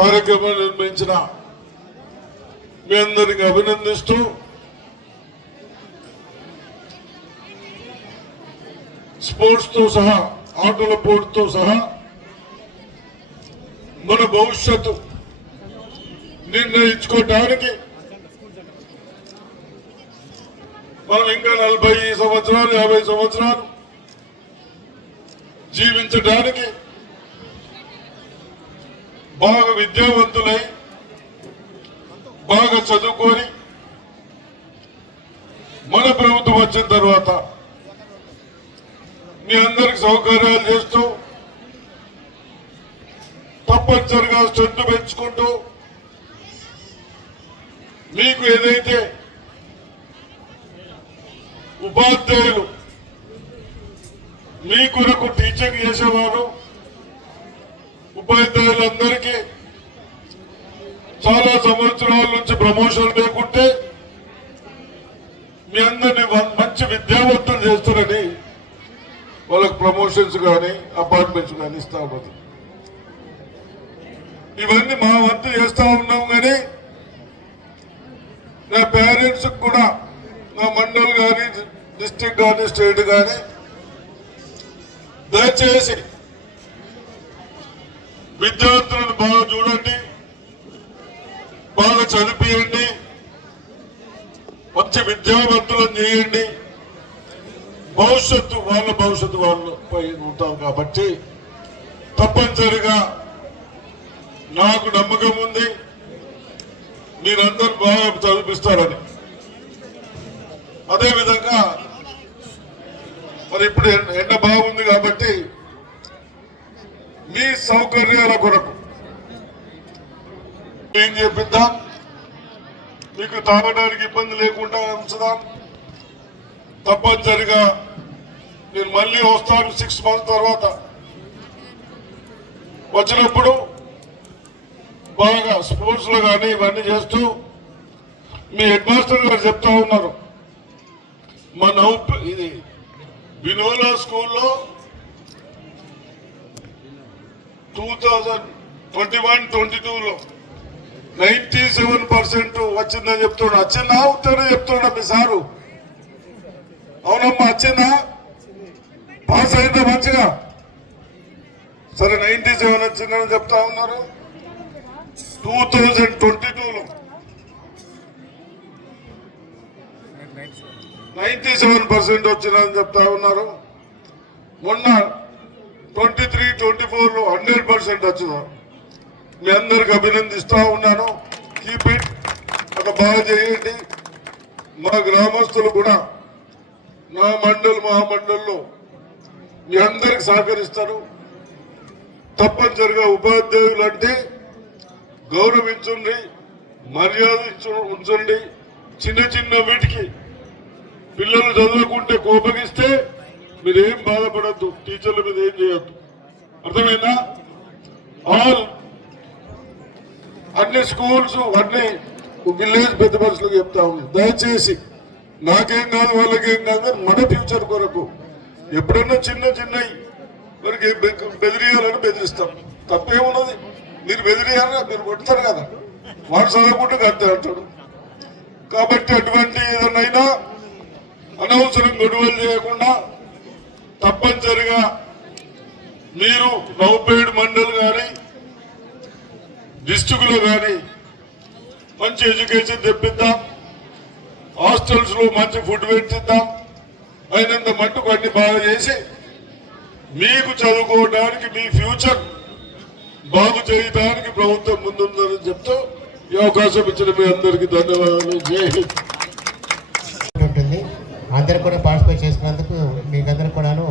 కార్యక్రమం నిర్మించిన మీ అందరికి అభినందిస్తూ స్పోర్ట్స్తో సహా ఆటల పోటీతో సహా మన భవిష్యత్తు నిర్ణయించుకోవటానికి మనం ఇంకా నలభై సంవత్సరాలు యాభై సంవత్సరాలు జీవించడానికి బాగా విద్యావంతులై బాగా చదువుకొని మన ప్రభుత్వం వచ్చిన తర్వాత మీ అందరికి సౌకర్యాలు చేస్తూ తప్పనిసరిగా స్ట్రెంత్ పెంచుకుంటూ మీకు ఏదైతే ఉపాధ్యాయులు మీ కొరకు టీచింగ్ చేసేవారు ఉపాధ్యాయులందరికీ ప్రమోషన్ లేకుంటే మీ అందరినీ మంచి విద్యావంతులు చేస్తారని వాళ్ళకి ప్రమోషన్స్ కానీ అపార్ట్మెంట్స్ కానీ ఇస్తా ఉన్నది ఇవన్నీ మా వంతు చేస్తా ఉన్నాం కానీ నా పేరెంట్స్ కూడా నా మండల్ కానీ డిస్టిక్ కానీ స్టేట్ కానీ దయచేసి విద్యార్థులను బాగా చూడండి. బాగా చదివియండి మంచి విద్యావంతులను చేయండి భవిష్యత్తు వాళ్ళ భవిష్యత్తు వాళ్ళు పై ఉంటాం కాబట్టి తప్పనిసరిగా నాకు నమ్మకం ఉంది. మీరందరూ బాగా చదివిస్తారని అదేవిధంగా మరి ఇప్పుడు ఎండ- ఎండ బాగుంది కాబట్టి మీ సౌకర్యాల కొరకు ఏం చేపిద్దాం? మీకు తాగడానికి ఇబ్బంది లేకుండా ఉంచుదాం. తప్పనిసరిగా నేను మళ్ళీ వస్తాను సిక్స్ మంత్స్ తర్వాత. వచ్చినప్పుడు బాగా స్పోర్ట్స్లో కానీ ఇవన్నీ చేస్తూ మీ హెడ్ మాస్టర్ గారు చెప్తా ఉన్నారు. మన ఇది వినోలా స్కూల్లో two thousand twenty one twenty టూలో నైన్టీ సెవెన్ పర్సెంట్ వచ్చిందని చెప్తున్నా వచ్చిందా ఉత్తరే చెప్తున్నా మీ సారు. అవునమ్మా వచ్చిందా పాస్ అయిందా మంచిగా? సరే నైన్టీ సెవెన్ వచ్చిందని చెప్తా ఉన్నారు. టూ థౌజండ్ ట్వంటీ టూలో. నైన్టీ సెవెన్ పర్సెంట్ వచ్చిందని చెప్తా ఉన్నారు. మొన్న ట్వంటీ త్రీ ట్వంటీ ఫోర్లో హండ్రెడ్ పర్సెంట్ వచ్చినారు మీ అందరికి అభినందిస్తా ఉన్నాను. కీప్ ఇట్ ఒక బాగా చేయండి మా గ్రామస్తులు కూడా నా మండల్ మా మండలిలో మీ అందరికి సహకరిస్తారు. తప్పనిసరిగా ఉపాధ్యాయులు అంటే గౌరవించండి మర్యాద ఉంచండి. చిన్న చిన్న వీటికి పిల్లలు చదువుకుంటే కోపగిస్తే మీరేం బాధపడద్దు టీచర్ల మీద ఏం చేయొద్దు. అర్థమైందా? ఆల్ అన్ని స్కూల్స్ అన్ని విలేజ్ పెద్ద మనుషులకు చెప్తా ఉంది దయచేసి నాకేం కాదు వాళ్ళకేం కాదు మన ఫ్యూచర్ కొరకు ఎప్పుడన్నా చిన్న చిన్నవి మనకి బెదిరియాలని బెదిరిస్తాం. తప్పేమున్నది మీరు బెదిరియాలని మీరు కొడతారు కదా. వాడు చదవకుండా కడితే అంటాడు. కాబట్టి అటువంటి ఏదైనా అనవసరం గొడవలు చేయకుండా తప్పనిసరిగా మీరు నౌపేడు మండల్ కానీ డిస్టిక్లో కానీ మంచి ఎడ్యుకేషన్ తెప్పిద్దాం. హాస్టల్స్లో మంచి ఫుడ్ పెట్టిద్దాం. అయినంత మట్టుకు అన్ని బాగా చేసి మీకు చదువుకోవడానికి మీ ఫ్యూచర్ బాగు చేయడానికి ప్రభుత్వం ముందుందని చెప్తూ ఈ అవకాశం ఇచ్చిన మీ అందరికీ ధన్యవాదాలు. జై హింద్. అందరు కూడా పార్టిసిపేట్ చేసినందుకు మీకు కూడాను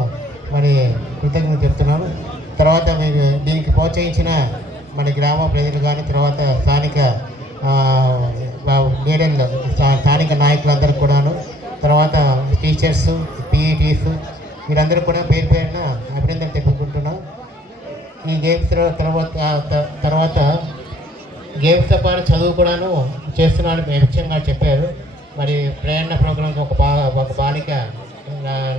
మరి కృతజ్ఞత చెప్తున్నాను. తర్వాత మీరు దీనికి ప్రోత్సహించిన మన గ్రామ ప్రజలు కానీ తర్వాత స్థానిక ఆ, స్థా- స్థానిక నాయకులందరూ కూడాను తర్వాత టీచర్స్ పీఈటీస్ వీరందరూ కూడా పేరు పేరున అభినందన తెలుపుకుంటున్నాం. ఈ గేమ్స్ తర్వాత త- తర్వాత గేమ్స్తో పాటు చదువు కూడాను చేస్తున్నాను ముఖ్యంగా చెప్పారు. మరి ప్రేరణ ప్రోగ్రామ్కి ఒక బా ఒక బాలిక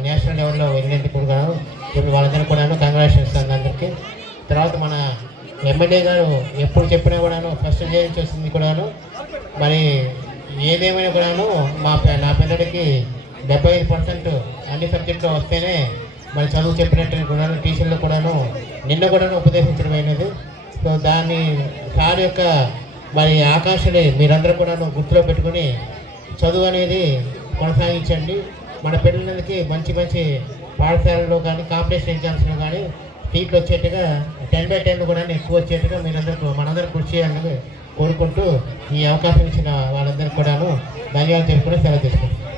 నేషనల్ లెవెల్లో వెళ్ళినట్టు కూడా ఇప్పుడు వాళ్ళందరూ కూడాను కంగ్రాచులేషన్స్ అందరికీ. తర్వాత మన ఎమ్మెల్యే గారు ఎప్పుడు చెప్పినా కూడాను ఫస్ట్ చేయించి వస్తుంది కూడాను. మరి ఏదేమైనా కూడాను మా నా పిల్లడికి డెబ్బై ఐదు పర్సెంట్ అన్ని సబ్జెక్టులో వస్తేనే మరి చదువు చెప్పినట్టు కూడాను టీచర్లు కూడాను నిన్న కూడాను ఉపదేశించడం అయినది. సో దాన్ని సార్ యొక్క మరి ఆకాంక్షని మీరందరూ కూడాను గుర్తులో పెట్టుకొని చదువు అనేది కొనసాగించండి. మన పిల్లలకి మంచి మంచి పాఠశాలలో కానీ కాంపిటీషన్ ఎగ్జామ్స్లో కానీ సీట్లు వచ్చేట్టుగా టెన్ బై టెన్ కూడా ఎక్కువ వచ్చేట్టుగా మీరందరికీ మనందరూ కృషి చేయాలని కోరుకుంటూ ఈ అవకాశం ఇచ్చిన వాళ్ళందరికీ కూడాను ధన్యవాదాలు తెలుపుకుని సెలవు తీసుకుంటాం